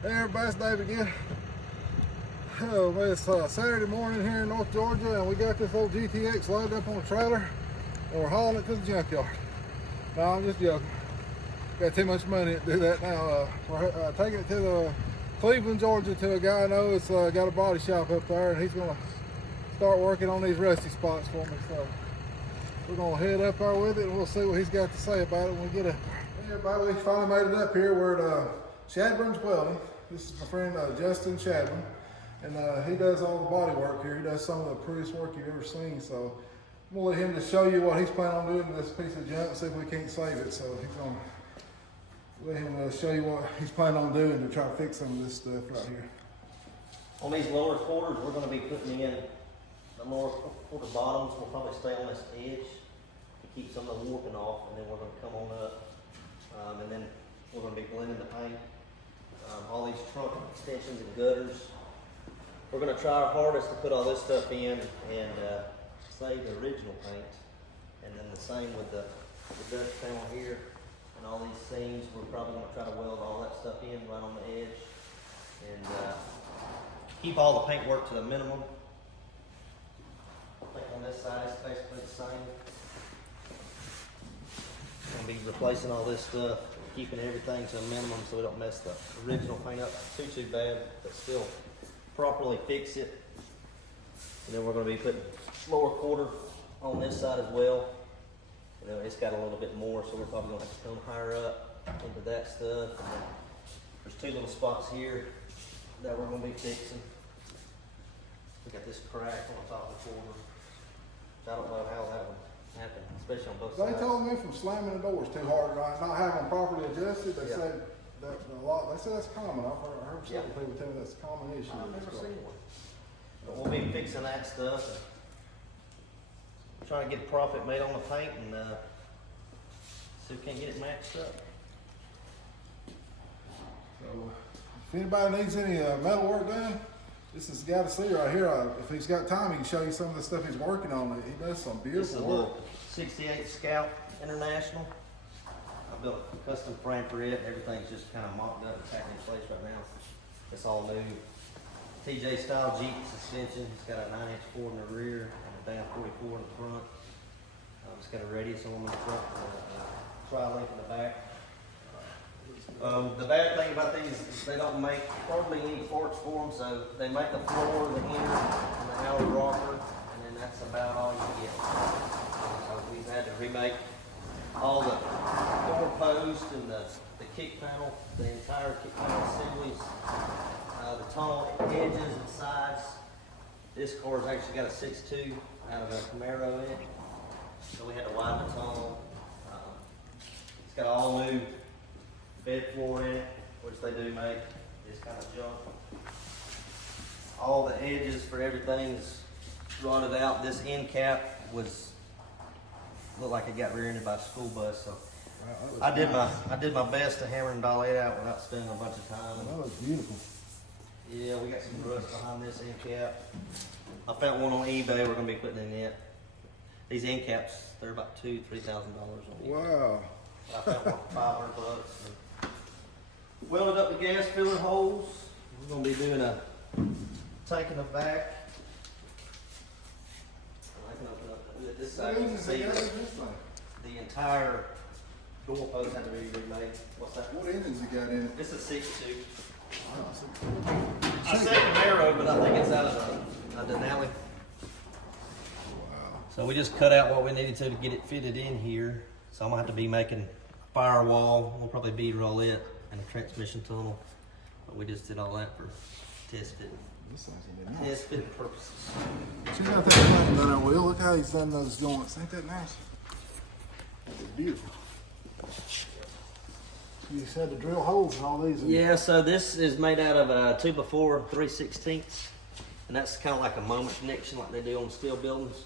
Hey everybody, it's Dave again. Oh man, it's Saturday morning here in North Georgia, and we got this old GTX loaded up on a trailer, and we're hauling it to the junkyard. No, I'm just joking. Got too much money to do that now. We're taking it to Cleveland, Georgia, to a guy I know that's got a body shop up there, and he's gonna start working on these rusty spots for me. So we're gonna head up there with it, and we'll see what he's got to say about it when we get up there. Hey everybody, we finally made it up here. We're at ShadBurns Welding. This is my friend Justin Shadman, and he does all the body work here. He does some of the prettiest work you've ever seen. So I'm gonna let him just show you what he's planning on doing with this piece of junk and see if we can't save it. So he's gonna let him show you what he's planning on doing to try to fix some of this stuff right here. On these lower quarters, we're going to be putting in the lower quarter bottoms. Will probably stay on this edge to keep some of the warping off, and then we're going to come on up, and then we're going to be blending the paint. All these trunk extensions and gutters. We're going to try our hardest to put all this stuff in and save the original paint, and then the same with the Dutch panel here. And all these seams, we're probably going to try to weld all that stuff in right on the edge and keep all the paint work to the minimum. I think on this side it's basically the same. Going to be replacing all this stuff, keeping everything to a minimum so we don't mess the original paint up too bad, but still properly fix it. And then we're going to be putting lower quarter on this side as well. You know, it's got a little bit more, so we're probably going to have to come higher up into that stuff. And then there's two little spots here that we're going to be fixing. We got this crack on the top of the quarter. I don't know how that would happen, especially on both sides. They told me from slamming the doors too hard, right? Not having them properly adjusted. They said that a lot. They said that's common. I heard several people tell me that's a common issue. I've never seen one. But we'll be fixing that stuff. Trying to get a profit made on the paint and see if we can get it matched up. So, if anybody needs any metal work done, this is the guy to see right here. If he's got time, he can show you some of the stuff he's working on. He does some beautiful work. This is a 68 Scout International. I built a custom frame for it. Everything's just kind of mocked up and tacked in place right now. It's all new. TJ style Jeep suspension. It's got a 9-inch Ford in the rear and a down 44 in the front. It's got a radius on the front and a tri-link in the back. The bad thing about these is they don't make hardly any parts for them, so they make the floor, the hinge, and the outer rocker, and then that's about all you get. So we've had to remake all the door posts and the kick panel, the entire kick panel assemblies, the tunnel edges and sides. This car's actually got a 6.2 out of a Camaro in it, so we had to widen the tunnel. It's got all new bed floor in it, which they do make. It's kind of junk. All the edges for everything is rotted out. This end cap looked like it got rear-ended by a school bus. So I did my best to hammer and dolly it out without spending a bunch of time. That looks beautiful. Yeah, we got some rust behind this end cap. I found one on eBay. We're gonna be putting in it. These end caps, they're about $2,000-3,000 on eBay. Wow. I found one for $500. Welded up the gas filling holes. We're gonna be doing a tank in the back. This side, you can see the entire door post had to be remade. What's that? What engines you got in it? It's a 6.2. Wow, I said Camaro, but I think it's out of a Denali. wow. So we just cut out what we needed to get it fitted in here. So I'm gonna have to be making a firewall. We'll probably bead roll it and a transmission tunnel. But we just did all that for test fitting. This thing's gonna be nice. Test fitting purposes. Check out that thing done there, Will. Look how he's done those joints. Ain't that nice? That's beautiful. You just had to drill holes in all these. Yeah, so this is made out of a 2x4 3/16, and that's kind of like a moment connection like they do on steel buildings.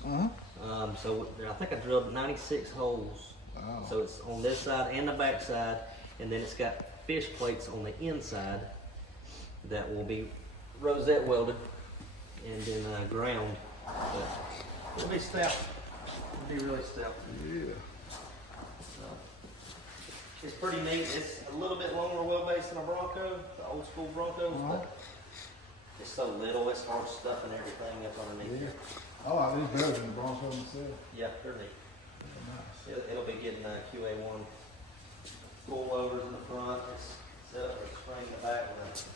So I think I drilled 96 holes. Wow. So it's on this side and the back side, and then it's got fish plates on the inside that will be rosette welded and then ground. But it'll be stout. It'll be really stout. Yeah. It's pretty neat. It's a little bit longer wheelbase than a Bronco, the old school Broncos, but it's so little, it's hard stuffing everything up underneath Yeah. it. I like these better than the Bronco myself. Yeah, they're neat. Nice. It'll be getting QA1 full loaders in the front. It's set up with a spring in the back with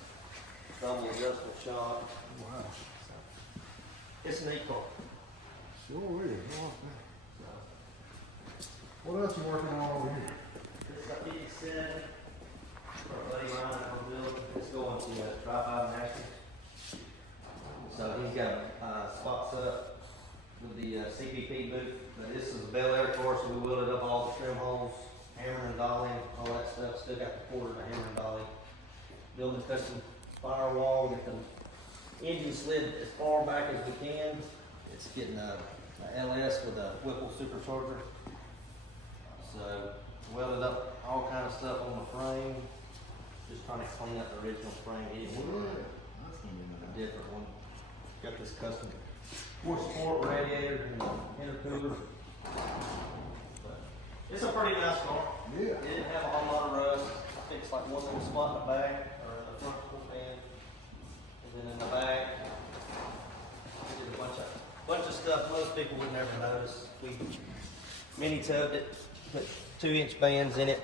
a double adjustable shock. Wow. It's a neat car. Sure is. I like that. What else you working on over here? This is a 57 for a buddy of mine I'm building. It's going to Tri-5 National. So he's got spots up with the CPP booth. But this is a Bel Air car, so we welded up all the trim holes, hammer and dolly, all that stuff. Still got the quarter to hammer and dolly. Building custom firewall, get the engine slid as far back as we can. It's getting a LS with a Whipple supercharger. So welded up all kind of stuff on the frame. Just trying to clean up the original frame. He didn't want That's gonna be a different one. Got this custom 4-sport radiator and intercooler. But it's a pretty nice car. Yeah. It didn't have a whole lot of rust. I fixed like one little spot in the back or in the front full fan. And then in the back, we did a bunch of stuff most people would never notice. We mini tubbed it, put 2-inch bands in it.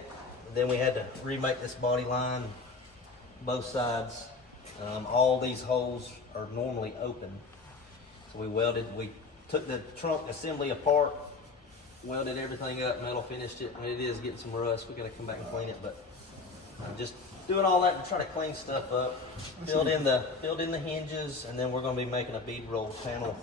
Then we had to remake this body line, both sides. All these holes are normally open. So we took the trunk assembly apart, welded everything up, metal finished it, and it is getting some rust. We gotta come back and clean it, but just doing all that to try to clean stuff up, build in the hinges, and then we're gonna be making a bead roll panel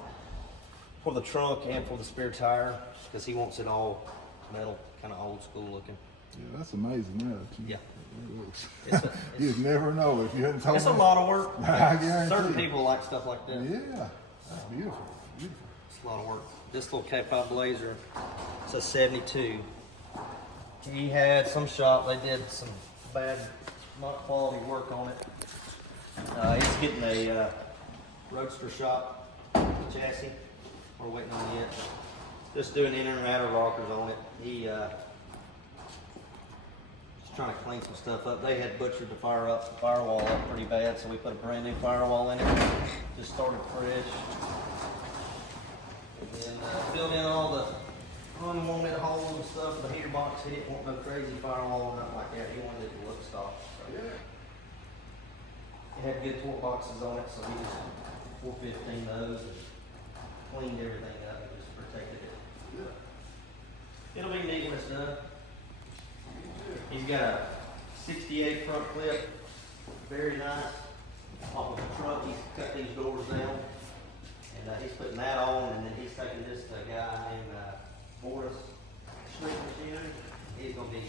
for the trunk and for the spare tire, because he wants it all metal, kind of old school looking. Yeah, that's amazing, man. Yeah. You'd never know if you hadn't told me. It's a lot of work. I guarantee Certain you. people like stuff like that. Yeah, that's beautiful. Beautiful. It's a lot of work. This little K5 Blazer, it's a 72. He had some shop, they did some bad, not quality work on it. He's getting a Roadster shop chassis. We're waiting on it. Just doing inner and outer rockers on it. He trying to clean some stuff up. They had butchered the firewall up pretty bad, so we put a brand new firewall in it. Just started fresh. And then filled in all the unwanted holes and stuff. The heater box, he didn't want no crazy firewall or nothing like that. He wanted it to look stock. So Yeah. it had good torque boxes on it, so we just 415 those and cleaned everything up and just protected it. Yeah. It'll be neat when it's done. He's got a 68 front clip, very nice. Off of the truck, he's cut these doors down, and he's putting that on, and then he's taking this to a guy named Boris Street Machinery. He's going to be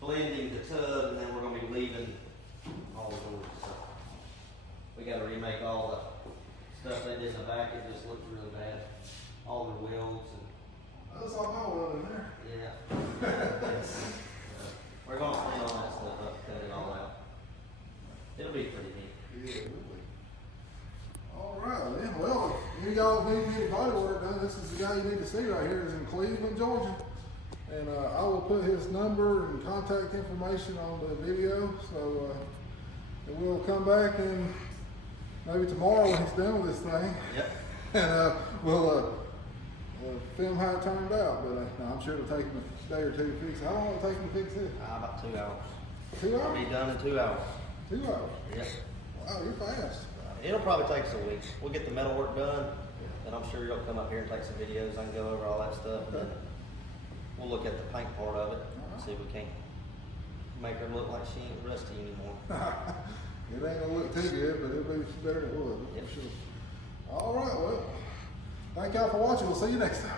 blending the tub, and then we're going to be leaving all the doors. So we got to remake all the stuff they did in the back. It just looked really bad. All the wheels and That's all my well in there. yeah. We're gonna clean all that stuff up, cut it all out. It'll be pretty neat. Yeah, really. All right, then. Well, if you y'all need to get body work done, this is the guy you need to see right here. Is in Cleveland, Georgia. And I will put his number and contact information on the video. So and we'll come back and maybe tomorrow when he's done with this thing. Yep. And we'll film how it turned out. But I'm sure it'll take him a day or two to fix it. How long will it take him to fix it? About 2 hours. 2 It'll hours? be done in 2 hours. 2 hours? Yep. Wow, you're fast. It'll probably take us a week. We'll get the metal work done, and I'm sure you'll come up here and take some videos. I can go over all that stuff, and then we'll look at the paint part of it and see if we can't make her look like she ain't rusty anymore. It ain't gonna look too good, but it'll be better than it was, Yep. for sure. All right, well, thank y'all for watching. We'll see you next time.